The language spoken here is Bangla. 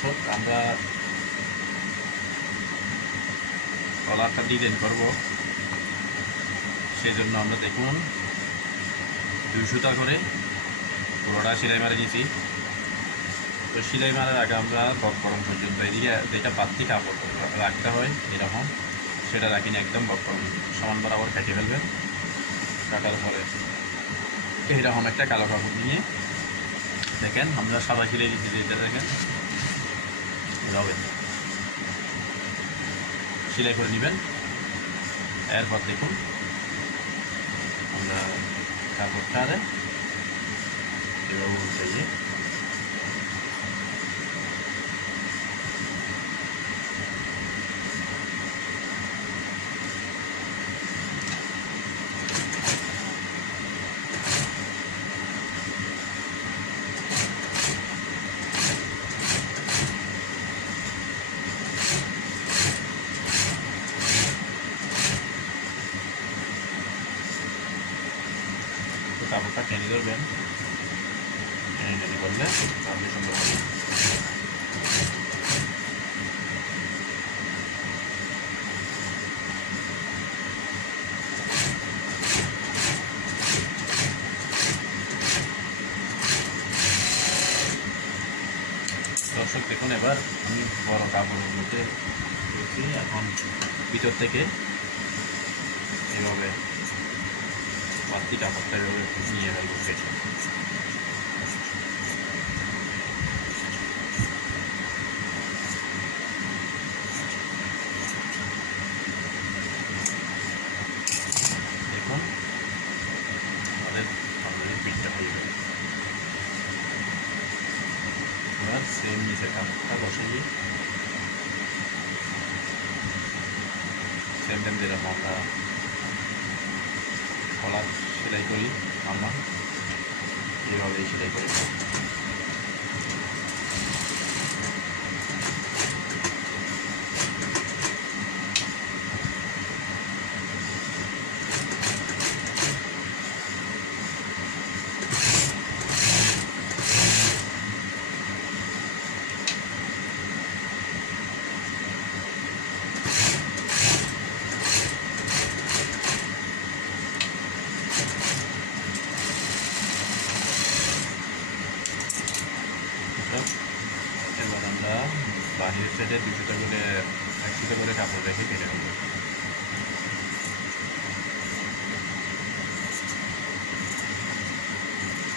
দর্শক, আমরা কলারটা ডিজাইন করব, সেই জন্য আমরা দেখুন 2 সুতা করে পুরোটা সেলাই মারা দিয়েছি। তো সেলাই মারার আগে আমরা বক্রম পর্যন্ত এদিকে যেটা পাত্তি কাপড় রাখতে হয় এরকম, সেটা রাখিনি, একদম বক্রম সমান বরাবর কেটে ফেলবেন। কাটার পরে এইরকম একটা কালো কাপড় নিয়ে দেখেন আমরা সাদা সেলাই দিতে যেটা দেখেন এভাবে সেলাই করে নেবেন। এরপর দেখুন আমরা কাপড়টা এভাবে উল্টাইয়ে কাপড়টা টেনে ধরবেন, টেনে করলে তাহলে সুন্দর হবে। দর্শক দেখুন, এবার আমি বড় কাপড়ের মধ্যে দিয়েছি, এখন ভিতর থেকে এভাবে বাড়তি কাপড়টা এভাবে নিয়ে ফেলবো কেটে। দেখুন আমাদের অলরেডি পিঠটা হয়ে গেল। এবার সেম নিচের কাপড়টা বসিয়ে সেম টাইম যেরকম আমরা কলার সেলাই করি আমরা এইভাবেই সেলাই করি। এবার আমরা বাহিরের সাইডে 2 সুতা করে 1 সুতা করে কাপড় রেখে কেটে নেব।